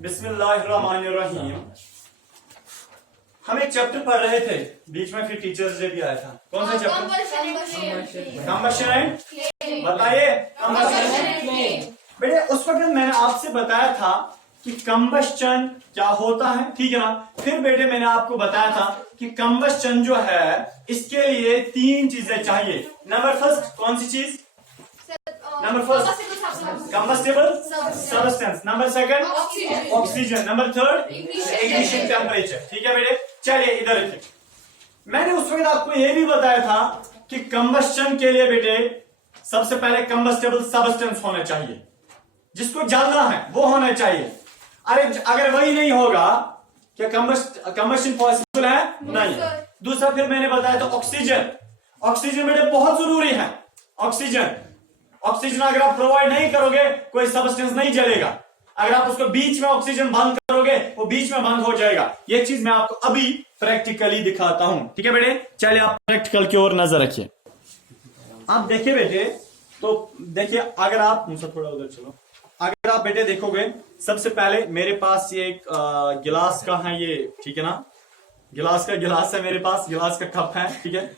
बिस्मिल्लाहिर्रहमानिर्रहीम। हम एक चैप्टर पढ़ रहे थे, बीच में फिर टीचर्स डे भी आया था। कौन सा चैप्टर? कंबशन एंड बताइए। बेटे उस वक्त मैंने आपसे बताया था कि कंबशन क्या होता है, ठीक है ना। फिर बेटे मैंने आपको बताया था कि कंबशन जो है इसके लिए तीन चीजें चाहिए। नंबर फर्स्ट कौन सी चीज? Number first combustible substance, number second oxygen, number third ignition temperature. ठीक है बेटे, चलिए इधर रखिए। मैंने उस वक्त आपको यह भी बताया था कि कंबस्शन के लिए बेटे सबसे पहले कंबस्टेबल सबस्टेंस होना चाहिए, जिसको जलना है वो होना चाहिए। अरे अगर वही नहीं होगा क्या कंबस्शन पॉसिबल है? नहीं। दूसरा फिर मैंने बताया था ऑक्सीजन। ऑक्सीजन बेटे बहुत जरूरी है। ऑक्सीजन अगर आप प्रोवाइड नहीं करोगे कोई सबस्टेंस नहीं जलेगा। अगर आप उसको बीच में ऑक्सीजन बंद करोगे वो बीच में बंद हो जाएगा। ये चीज मैं आपको अभी प्रैक्टिकली दिखाता हूं। ठीक है बेटे, चलिए आप प्रैक्टिकल की ओर नजर रखिए। आप देखिए बेटे, तो देखिए अगर आप मुझसे थोड़ा उधर चलो। अगर आप बेटे देखोगे, सबसे पहले मेरे पास ये एक गिलास का है ये, ठीक है ना। गिलास है मेरे पास, गिलास का कप है, ठीक है।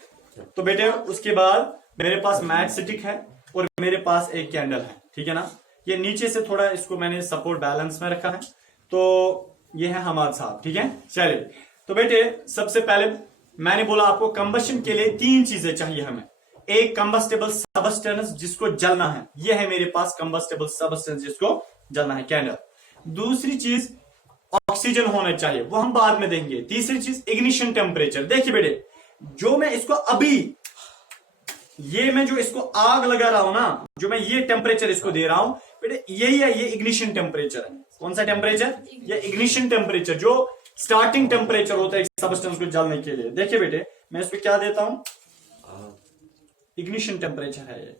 तो बेटे उसके बाद मेरे पास मैच स्टिक है और मेरे पास एक कैंडल है, ठीक है ना। ये नीचे से थोड़ा इसको मैंने सपोर्ट बैलेंस में रखा है। तो ये है हमाद साहब, ठीक है। चलिए तो बेटे सबसे पहले मैंने बोला आपको कंबशन के लिए तीन चीजें चाहिए हमें। एक कंबस्टेबल सबस्टेंस जिसको जलना है, यह है मेरे पास कंबस्टेबल सबस्टेंस जिसको जलना है, कैंडल। दूसरी चीज ऑक्सीजन होना चाहिए, वो हम बाद में देंगे। तीसरी चीज इग्निशन टेम्परेचर। देखिए बेटे, जो मैं इसको अभी मैं जो इसको आग लगा रहा हूं ना, जो मैं ये टेम्परेचर इसको दे रहा हूं बेटे, यही है ये इग्निशन टेम्परेचर है। कौन सा टेम्परेचर? ये इग्निशन टेम्परेचर, जो स्टार्टिंग टेम्परेचर होता है सब्सटेंस को जलने के लिए। देखिए बेटे मैं इसको क्या देता हूं, इग्निशन टेम्परेचर है ये।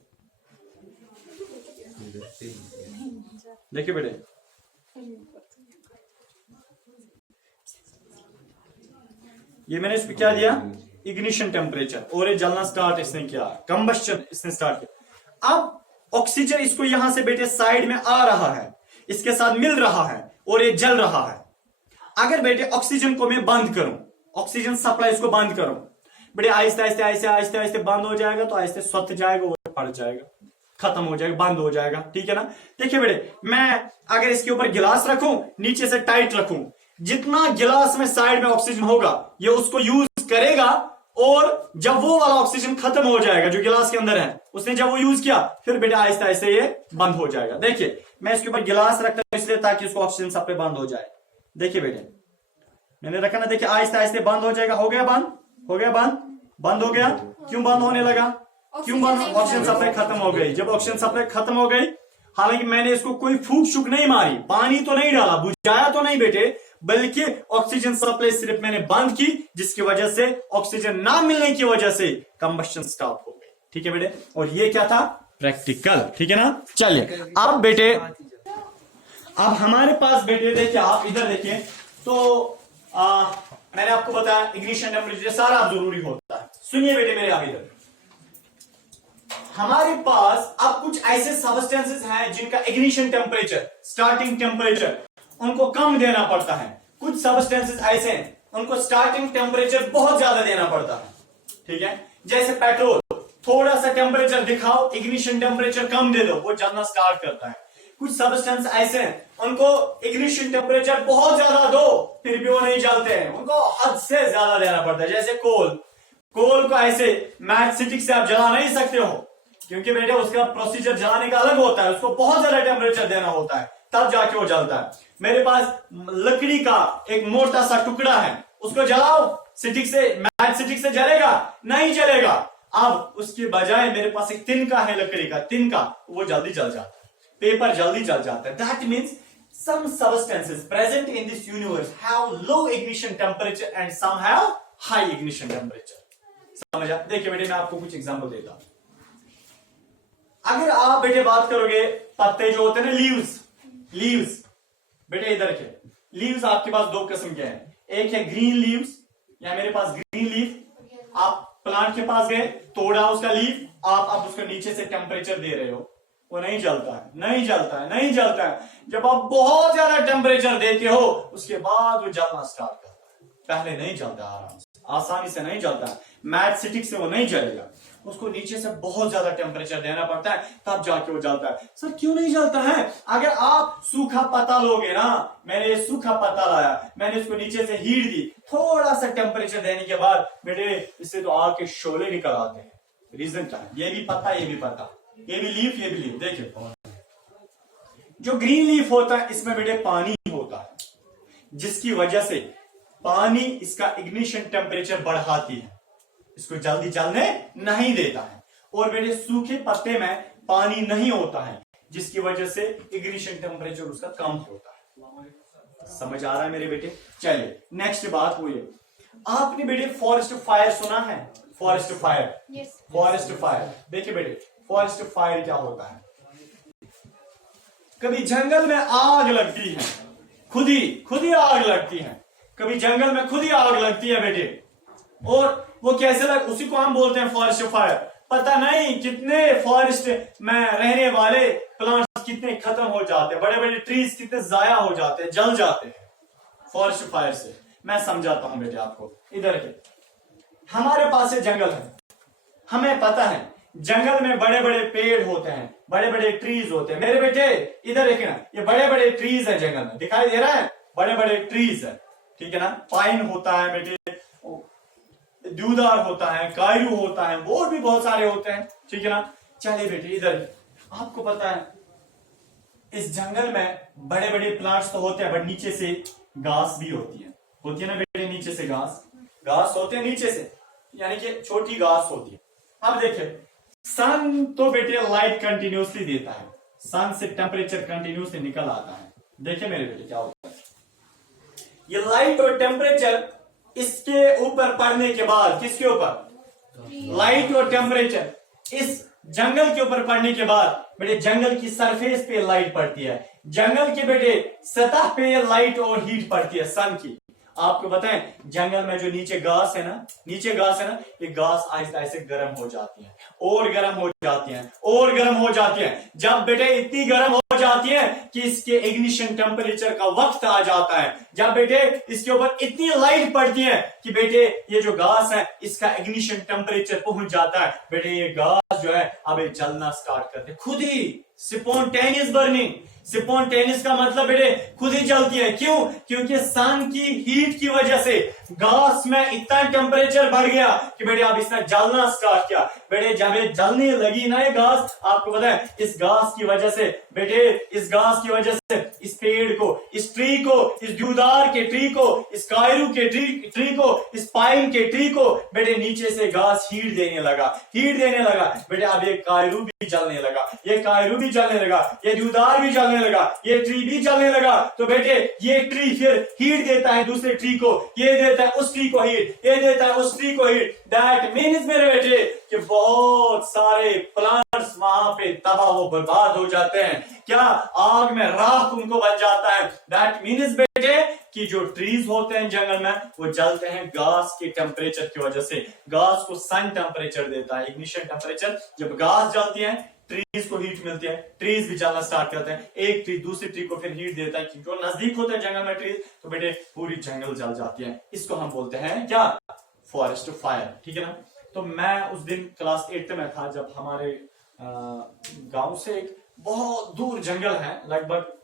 देखिए बेटे, ये मैंने इसको क्या दिया, इग्निशन टेम्परेचर, और ये जलना स्टार्ट इसने किया, कंबस्शन इसने स्टार्ट किया। अब ऑक्सीजन इसको यहां से बेटे साइड में आ रहा है, इसके साथ मिल रहा है और ये जल रहा है। अगर बेटे ऑक्सीजन को मैं बंद करूं, ऑक्सीजन सप्लाई इसको बंद करूं बेटे, आहिस्ते आहिस्ते बंद हो जाएगा, तो आहिस्ते स्वत जाएगा, वो पड़ जाएगा, खत्म हो जाएगा, बंद हो जाएगा। ठीक है ना। देखिए बेटे, मैं अगर इसके ऊपर गिलास रखूं, नीचे से टाइट रखूं, जितना गिलास में साइड में ऑक्सीजन होगा ये उसको यूज करेगा, और जब वो वाला ऑक्सीजन खत्म हो जाएगा जो गिलास के अंदर है, उसने जब वो यूज किया, फिर बेटा आहिस्ते आहिस्ते ये बंद हो जाएगा। देखिए मैं इसके ऊपर गिलास रखता हूं इसलिए ताकि उसको ऑक्सीजन सप्लाई बंद हो जाए। देखिए बेटे मैंने रखा ना, देखिए आहिस्ते आहिस्ते बंद हो जाएगा। हो गया बंद, हो गया बंद हो गया। क्यों बंद होने लगा? क्यों बंद? ऑक्सीजन सप्लाई खत्म हो गई। जब ऑक्सीजन सप्लाई खत्म हो गई, हालांकि मैंने इसको कोई फूंक शुक नहीं मारी, पानी तो नहीं डाला, बुझाया तो नहीं बेटे, बल्कि ऑक्सीजन सप्लाई सिर्फ मैंने बंद की, जिसकी वजह से ऑक्सीजन ना मिलने की वजह से कंबशन स्टॉप हो गई। ठीक है बेटे, और ये क्या था? प्रैक्टिकल। ठीक है ना। चलिए अब बेटे, अब हमारे पास बेटे देखिए, आप इधर देखिए, तो मैंने आपको बताया इग्निशन टेम्परेचर सारा जरूरी होता है। सुनिए बेटे मेरे, आप इधर हमारे पास अब कुछ ऐसे सबस्टेंसेस हैं जिनका इग्निशन टेम्परेचर, स्टार्टिंग टेम्परेचर उनको कम देना पड़ता है। कुछ सबस्टेंसेस ऐसे हैं उनको स्टार्टिंग टेम्परेचर बहुत ज्यादा देना पड़ता है। ठीक है, जैसे पेट्रोल, थोड़ा सा टेम्परेचर दिखाओ, इग्निशन टेम्परेचर कम दे दो, वो जलना स्टार्ट करता है। कुछ सबस्टेंस ऐसे हैं उनको इग्निशन टेम्परेचर बहुत ज्यादा दो, फिर भी वो नहीं जलते हैं, उनको हद से ज्यादा देना पड़ता है। जैसे कोल को ऐसे मैच स्टिक से आप जला नहीं सकते हो, क्योंकि बेटे उसका प्रोसीजर जलाने का अलग होता है, उसको बहुत ज्यादा टेम्परेचर देना होता है, तब जाके वो जलता है। मेरे पास लकड़ी का एक मोटा सा टुकड़ा है, उसको जलाओ स्टिक से, मैच स्टिक से जलेगा? नहीं जलेगा। अब उसके बजाय मेरे पास एक तिनका है, लकड़ी का तिनका, वो जल्दी जल जाता है, पेपर जल्दी जल जाता है। That means some substances present in this universe have low ignition temperature and some have high ignition temperature. समझा? देखिए बेटे मैं आपको कुछ एग्जांपल देता हूं। अगर आप बेटे बात करोगे, पत्ते जो होते हैं ना, लीव्स बेटे इधर के लीव्स आपके पास दो किस्म के हैं। एक है ग्रीन लीव्स, या मेरे पास ग्रीन लीफ। आप प्लांट के पास गए, तोड़ा उसका लीफ, आप उसको नीचे से टेम्परेचर दे रहे हो, वो नहीं जलता है, नहीं जलता है, नहीं जलता है। जब आप बहुत ज्यादा टेम्परेचर देते हो उसके बाद वो जलना स्टार्ट करता है, पहले नहीं जलता, आराम से आसानी से नहीं जलता है, मैट स्टिक से वो नहीं जलेगा, उसको नीचे से बहुत ज्यादा टेम्परेचर देना पड़ता है तब जाके वो जलता है। सर क्यों नहीं जलता है? अगर आप सूखा पत्ता लोगे ना, मैंने सूखा पत्ता लाया, मैंने इसको नीचे से हीट दी, थोड़ा सा टेम्परेचर देने के बाद बेटे इससे तो आग के शोले निकल आते हैं। रीजन क्या है? ये भी पत्ता, ये भी पत्ता, ये भी लीफ, ये भी लीफ। देखिए जो ग्रीन लीफ होता है इसमें बेटे पानी होता है, जिसकी वजह से पानी इसका इग्निशन टेम्परेचर बढ़ाती है, इसको जल्दी जलने नहीं देता है। और बेटे सूखे पत्ते में पानी नहीं होता है, जिसकी वजह से इग्निशन टेम्परेचर उसका कम होता है। समझ आ रहा है मेरे बेटे? चलिए नेक्स्ट बात हुई, आपने बेटे फॉरेस्ट फायर सुना है? Forest fire, forest fire. देखिए बेटे फॉरेस्ट फायर क्या होता है? कभी जंगल में आग लगती है, खुद ही आग लगती है, कभी जंगल में खुद ही आग लगती है बेटे, और वो कैसे उसी को हम बोलते हैं फॉरेस्ट फायर। पता नहीं कितने फॉरेस्ट में रहने वाले प्लांट्स कितने खत्म हो जाते हैं, बड़े बड़े ट्रीज कितने जाया हो जाते हैं, जल जाते हैं फॉरेस्ट फायर से। मैं समझाता हूं बेटे आपको। इधर के हमारे पास एक जंगल है, हमें पता है जंगल में बड़े बड़े पेड़ होते हैं, बड़े बड़े ट्रीज होते हैं। मेरे बेटे इधर देखिए ना, ये बड़े बड़े ट्रीज है जंगल में, दिखाई दे रहा है? बड़े बड़े ट्रीज है, ठीक है ना। पाइन होता है बेटे, देवदार होता है, कायरू होता है, और भी बहुत सारे होते हैं, ठीक है ना। चलिए बेटे इधर आपको पता है इस जंगल में बड़े बड़े प्लांट्स तो होते हैं, बट नीचे से घास भी होती है ना बेटे, नीचे से घास होते हैं नीचे से, यानी कि छोटी घास होती है। अब देखिए सन तो बेटे लाइट कंटिन्यूसली देता है, सन से टेम्परेचर कंटिन्यूसली निकल आता है। देखिए मेरे बेटे क्या होता है, ये लाइट और टेम्परेचर इसके ऊपर पड़ने के बाद, किसके ऊपर? लाइट और टेम्परेचर इस जंगल के ऊपर पड़ने के बाद बेटे जंगल की सरफेस पे लाइट पड़ती है, जंगल के बेटे सतह पे लाइट और हीट पड़ती है सन की। आपको बताएं जंगल में जो नीचे घास है ना, ये घास आहिस्ते आहिस्ते गर्म हो जाती है, और गर्म हो जाती है, और गर्म हो जाती है। जब बेटे इतनी गर्म हो जाती है कि इसके इग्निशन टेम्परेचर का वक्त आ जाता है, जब बेटे इसके ऊपर इतनी लाइट पड़ती है कि बेटे ये जो घास है इसका इग्निशन टेम्परेचर पहुंच जाता है, बेटे ये घास जो है अब जलना स्टार्ट करते खुद ही। स्पॉन्टेनियस बर्निंग, स्पॉन्टेनियस का मतलब बेटे खुद ही जलती है। क्यों? क्योंकि सन की हीट की वजह से घास में इतना टेम्परेचर बढ़ गया कि बेटे अब इसने जलना स्टार्ट किया। बेटे जब ये जलने लगी ना ये घास, आपको पता है इस घास की वजह से बेटे, इस घास की वजह से इस पेड़ को, इस ट्री को, इस देवदार के ट्री को, इस कायरू के ट्री को, इस पाइन के ट्री को बेटे नीचे से घास हीट देने लगा बेटे। अब ये कायरू भी जलने लगा, ये कायरू भी जलने लगा, ये देवदार भी जलने लगा, ये ट्री भी जलने लगा। तो बेटे ये ट्री फिर हीट देता है दूसरे ट्री को, ये देता है उस ट्री को हीट, ये देता है उस ट्री को हीट। दैट मीन्स मेरे बेटे कि बहुत सारे प्लांट्स वहां पे तबाह हो बर्बाद हो जाते हैं। क्या? आग में राख उनको बन जाता है। दैट मीन्स बेटे कि जो ट्रीज होते हैं जंगल में वो जलते हैं घास के टेम्परेचर की वजह से। घास को सन टेम्परेचर देता है, इग्निशन टेम्परेचर। जब घास जलती है ट्रीज को हीट मिलती है, ट्रीज भी जलना स्टार्ट करते हैं, एक ट्री दूसरी ट्री को फिर हीट देता है, क्योंकि वो नजदीक होते हैं जंगल में ट्रीज, तो बेटे पूरी जंगल जल जाती है। इसको हम बोलते हैं क्या? फॉरेस्ट फायर, ठीक है ना। तो मैं उस दिन क्लास 8 में था जब हमारे गांव से एक बहुत दूर जंगल है, लगभग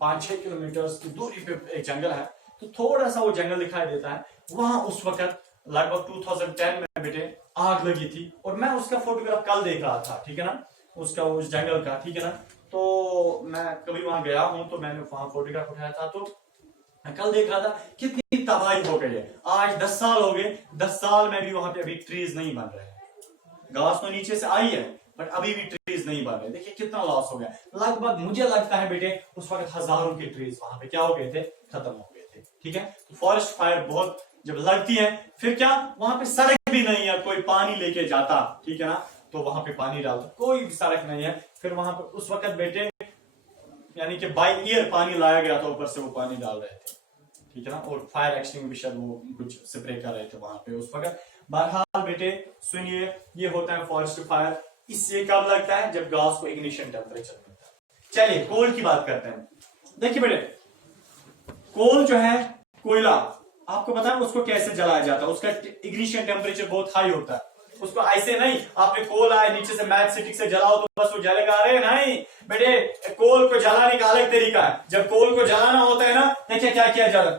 5-6 किलोमीटर की दूरी पे एक जंगल है, तो थोड़ा सा वो जंगल दिखाई देता है। वहां उस वक्त लगभग 2010 में बेटे आग लगी थी, और मैं उसका फोटोग्राफ कल देख रहा था, ठीक है ना, उसका उस जंगल का, ठीक है ना। तो मैं कभी वहां गया हूं तो मैंने वहां फोटोग्राफ उठाया था, तो मैं कल देख रहा था कितनी तबाही हो गई है। आज 10 साल हो गए, 10 साल में भी वहां पे अभी ट्रीज नहीं बन रहे हैं। घास तो नीचे से आई है बट अभी भी ट्रीज नहीं बन रहे। देखिए कितना लॉस हो गया। लगभग मुझे लगता है बेटे उस वक्त हजारों के ट्रीज वहां पे क्या हो गए थे? खत्म हो गए थे, ठीक है। तो फॉरेस्ट फायर बहुत जब लगती है, फिर क्या वहां पे सड़क भी नहीं है, कोई पानी लेके जाता, ठीक है ना, तो वहां पे पानी डालता, कोई सड़क नहीं है। फिर वहां पे उस वक्त बेटे यानी कि बाय ईयर पानी लाया गया था, ऊपर से वो पानी डाल रहे थे, ठीक है ना, और फायर एक्सटिंग्विशर वो कुछ स्प्रे कर रहे थे वहां पे उस वक्त। बहरहाल बेटे सुनिए, ये होता है फॉरेस्ट फायर। इससे कब लगता है? जब गैस को इग्निशन टेम्परेचर मिलता है। चलिए कोल की बात करते हैं। देखिए बेटे, कोल जो है, कोयला, आपको पता है उसको कैसे जलाया जाता है? उसका इग्निशन टेम्परेचर बहुत हाई होता है। उसको ऐसे नहीं आपने कोल आए नीचे से मैच स्टिक से जलाओ तो बस वो जलेगा, अरे नहीं बेटे, कोल को जलाने का अलग तरीका है। जब कोल को जलाना होता है ना, देखिए क्या किया जाता है,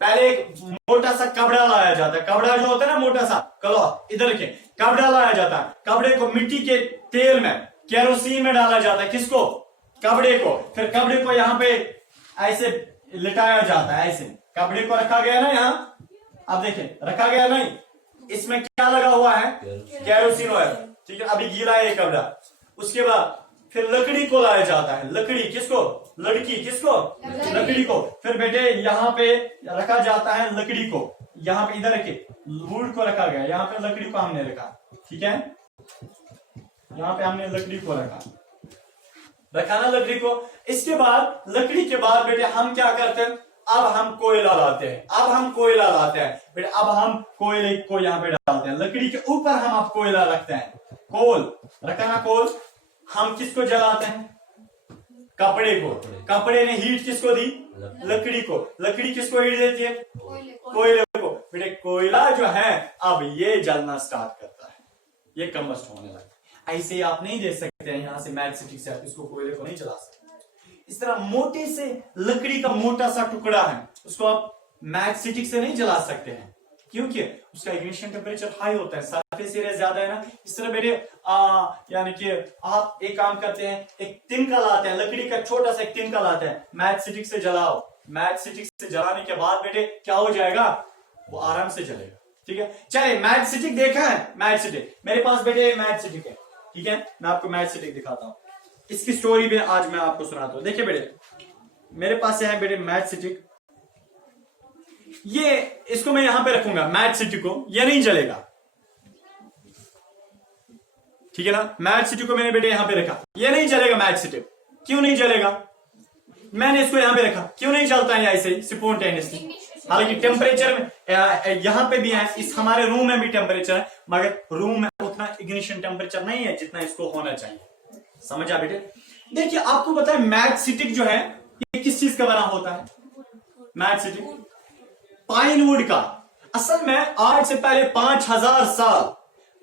पहले एक मोटा सा कपड़ा लाया जाता है। कपड़ा जो होता है ना, मोटा सा कलो इधर के कपड़ा लाया जाता है। कपड़े को मिट्टी के तेल में, केरोसिन में डाला जाता है। किसको? कपड़े को। फिर कपड़े को यहाँ पे ऐसे लिटाया जाता है, ऐसे कपड़े को रखा गया ना यहाँ, अब देखिए रखा गया नहीं, इसमें क्या लगा हुआ है? केरोसिन ऑयल, ठीक है। अभी गीला है ये कपड़ा। उसके बाद फिर लकड़ी को लाया जाता है। लकड़ी किसको? लड़की किसको? लकड़ी को। फिर बेटे यहाँ पे रखा जाता है लकड़ी को, यहाँ पे इधर के वुड को रखा गया, यहाँ पे लकड़ी को हमने रखा, ठीक है। यहाँ पे हमने लकड़ी को रखा ना, लकड़ी को। इसके बाद लकड़ी के बाद बेटे हम क्या करते हैं? अब हम कोयला लाते हैं। अब हम कोयला लाते हैं बेटे, अब हम कोयले को यहाँ पे डालते हैं। लकड़ी के ऊपर हम अब कोयला रखते हैं। कोल रखा ना, कोल। हम किसको जलाते हैं? कपड़े को। कपड़े ने हीट किसको दी? लकड़ी को। लकड़ी किसको हीट देती है? कोयले को। बेटे कोयला जो है अब ये जलना स्टार्ट करता है, ये कम्बस्ट होने लगता है। ऐसे आप नहीं दे सकते हैं यहां से मैच स्टिक से आप इसको कोयले को नहीं जला सकते। इस तरह मोटे से लकड़ी का मोटा सा टुकड़ा है, उसको आप मैच स्टिक से नहीं जला सकते हैं, क्योंकि उसका इग्निशन टेम्परेचर हाई होता है, सरफेस एरिया ज्यादा है ना। इस तरह मेरे यानी कि आप एक काम करते हैं, एक तिनका लाते हैं, लकड़ी का छोटा सा एक तिनका लाते हैं, मैच स्टिक से जलाओ। मैच स्टिक से जलाने के बाद बेटे क्या हो जाएगा? वो आराम से जलेगा, ठीक है। चलिए मैच स्टिक देखा है? मैच स्टिक मेरे पास बेटे मैच स्टिक है, ठीक है। मैं आपको मैच स्टिक दिखाता हूं, इसकी स्टोरी भी आज मैं आपको सुनाता हूं। देखिए बेटे, मेरे पास है बेटे मैच स्टिक, ये इसको मैं यहां पे रखूंगा मैच स्टिक को, ये नहीं जलेगा, ठीक है ना। मैच स्टिक को मैंने बेटे यहां पे रखा, ये नहीं जलेगा मैच स्टिक। क्यों नहीं जलेगा? मैंने इसको यहां पे रखा, क्यों नहीं जलता है ऐसे ही स्पॉन्टेनियसली? हालांकि टेम्परेचर में यहां पे भी है, इस हमारे रूम में भी टेम्परेचर है, मगर रूम में उतना इग्निशन टेम्परेचर नहीं है जितना इसको होना चाहिए। समझा बेटे? देखिए आपको पता है मैच स्टिक जो है ये किस चीज का बना होता है? मैच स्टिक पाइन वुड का। असल में आज से पहले 5000 साल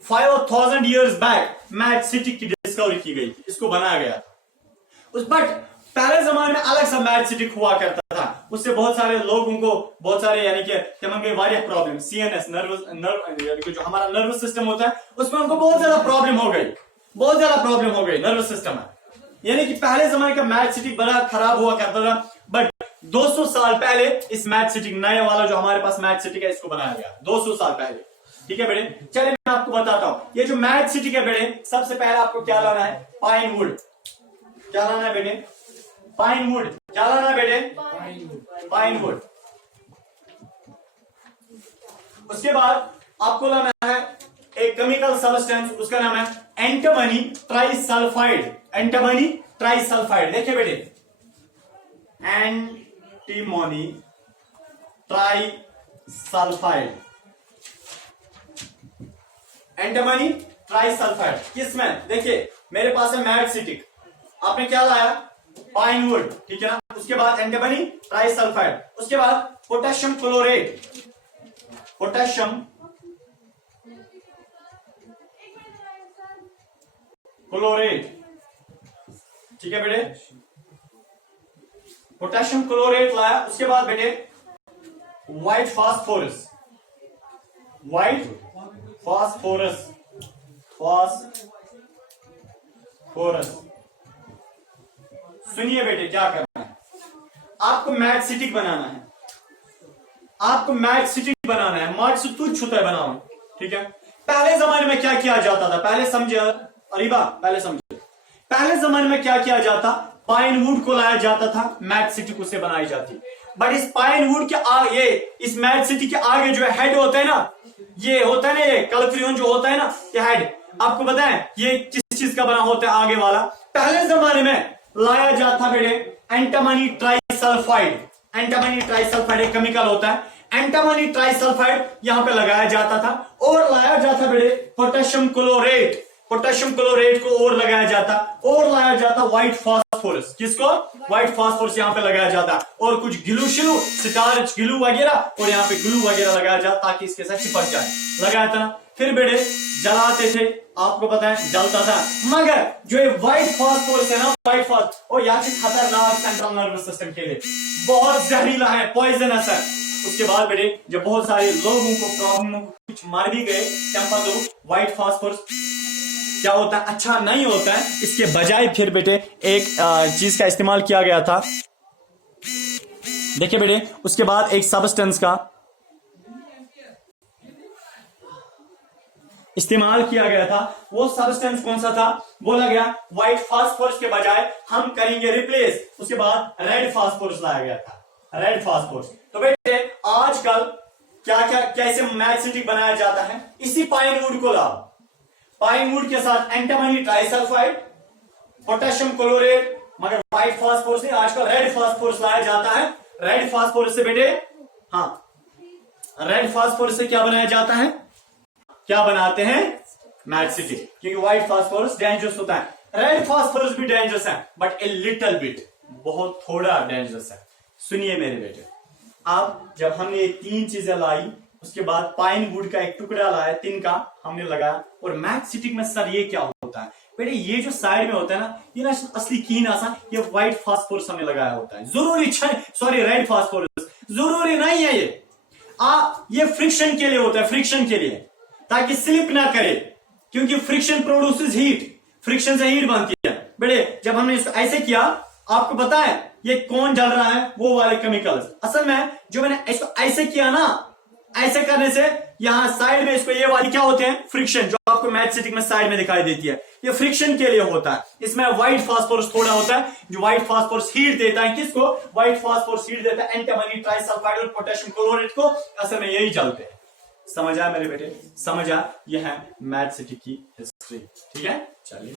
5000 years बैक मैच स्टिक की डिस्कवरी की गई थी, इसको बनाया गया था। बट पहले जमाने में अलग सा मैच स्टिक हुआ करता था, उससे बहुत सारे लोगों को बहुत सारे यानी कि वारिया प्रॉब्लम, सीएनएस नर्व यानी कि जो हमारा नर्वस सिस्टम होता है उसमें उनको बहुत ज्यादा प्रॉब्लम हो गई, बहुत ज्यादा प्रॉब्लम हो गई नर्वस सिस्टम में। यानी कि पहले जमाने का मैच स्टिक बड़ा खराब हुआ करता था, बट 200 साल पहले इस मैच स्टिक, नया वाला जो हमारे पास मैच स्टिक है, इसको बनाया गया 200 साल पहले, ठीक है बेटे। चलिए मैं आपको बताता हूं, ये जो मैच स्टिक है बेटे, सबसे पहले आपको क्या लाना है? Pine would. क्या लाना है बेटे? Pine would. क्या लाना है बेटे? Pine would. उसके बाद आपको लाना है एक केमिकल सब्सटेंस, उसका नाम है एंटीमनी ट्राइसल्फाइड। Antimony trisulphide. देखिए बेटे, एंटीमनी ट्राइसल्फाइड, एंटीमनी ट्राइसल्फाइड। किसमें? देखिए मेरे पास है मैच स्टिक, आपने क्या लाया? पाइन वुड, ठीक है ना। उसके बाद एंटीमनी ट्राइसल्फाइड, उसके बाद पोटेशियम क्लोरेट, पोटेशियम क्लोरेट, ठीक है बेटे, पोटेशियम क्लोरेट लाया। उसके बाद बेटे white phosphorus, white phosphorus, phosphorus. सुनिए बेटे क्या करना है, आपको मैच स्टिक बनाना है, आपको मैच स्टिक बनाना है, मार्च से तुच्छ होता है बनाओ, ठीक है। पहले जमाने में क्या किया जाता था? पहले समझे अरीबा, पहले समझे, पहले जमाने में क्या किया जाता? पाइन वुड को लाया जाता था, मैच स्टिक उससे बनाई जाती। बट इस पाइन वुड के आगे, इस मैच स्टिक के आगे जो हेड होता है ना, ये होता है ना, ये कलफ्रियन जो होता है ना, ये हेड, आपको पता है ये किस चीज का बना होता है? आगे वाला पहले जमाने में लाया जाता बेटे एंटीमनी ट्राइसल्फाइड। एंटीमनी ट्राइसल्फाइड एक केमिकल होता है, एंटीमनी ट्राइसल्फाइड यहां पे लगाया जाता था, और लाया जाता बेटे पोटेशियम क्लोरेट। पोटेशियम क्लोराइड को और लगाया जाता, और लाया जाता व्हाइट फास्फोरस। किसको? व्हाइट फास्फोरस यहाँ पे लगाया जाता, और कुछ ग्लू शिलू स्टार्च ग्लू वगैरह, और यहाँ पे ग्लू वगैरह लगाया जाता ताकि इसके साथ चिपक जाए। लगाया था। फिर बेटे जलाते थे, आपको पता है जलता था, मगर जो ये व्हाइट फास्फोरस है ना, व्हाइट फास्फोरस, और यहाँ से खतरनाक सेंट्रल नर्वस सिस्टम के लिए बहुत जहरीला है, पॉइजनस है। उसके बाद बेटे जब बहुत सारे लोगों को प्रॉब्लम, कुछ मर भी गए, तो व्हाइट फास्फोरस क्या होता है, अच्छा नहीं होता है। इसके बजाय फिर बेटे एक चीज का इस्तेमाल किया गया था। देखिए बेटे, उसके बाद एक सब्सटेंस का इस्तेमाल किया गया था। वो सब्सटेंस कौन सा था? बोला गया व्हाइट फास्फोरस के बजाय हम करेंगे रिप्लेस। उसके बाद रेड फास्फोरस लाया गया था, रेड फास्फोरस। तो बेटे आजकल क्या क्या कैसे मैग्नेटिक बनाया जाता है, इसी पाइन वुड को लाओ, पाइन वुड के साथ एंटीमनी ट्राइसल्फाइड, पोटेशियम क्लोराइड, मगर व्हाइट फास्फोरस नहीं, आजकल रेड फास्फोरस लाया जाता है। रेड फास्फोरस से बेटे, हाँ, रेड फास्फोरस से क्या बनाया जाता है, क्या बनाते हैं, मैग्नेटिक, क्योंकि व्हाइट फास्फोरस डेंजरस होता है। रेड फास्फोरस भी डेंजरस है, बट ए लिटिल बिट, बहुत थोड़ा डेंजरस है। सुनिए मेरे बेटे, अब जब हमने ये तीन चीजें लाई, उसके बाद पाइन वुड का एक टुकड़ा लाया, तिनका हमने लगाया, और मैग्नेटिक में सर ये क्या होता है बेटे, ये जो साइड में होता है ना, ये ना असली कीन आसा, ये व्हाइट फास्फोरस हमने लगाया होता है। जरूरी, सॉरी रेड फास्फोरस जरूरी नहीं है ये फ्रिक्शन के लिए होता है, फ्रिक्शन के लिए, ताकि स्लिप ना करे, क्योंकि फ्रिक्शन प्रोड्यूसेस हीट, फ्रिक्शन से हीट बनती है। बेटे जब हमने इसको ऐसे किया, आपको पता है ये कौन जल रहा है, वो वाले केमिकल्स। असल में जो मैंने इसको ऐसे किया ना, ऐसे करने से यहां साइड में इसको ये वाली क्या होते हैं, फ्रिक्शन, जो आपको मैग्नेटिक में साइड में दिखाई देती है, ये फ्रिक्शन के लिए होता है। इसमें व्हाइट फास्फोरस थोड़ा होता है, जो व्हाइट फास्फोरस हीट देता है। किसको? व्हाइट फास्फोरस हीट देता है एंटीमनी ट्राइसल्फाइड और पोटेशियम क्लोराइड को। असल में यही जलते हैं। समझ आया मेरे बेटे, समझ आया? यह है मैग्नेटिक की हिस्ट्री। ठीक है, चलिए।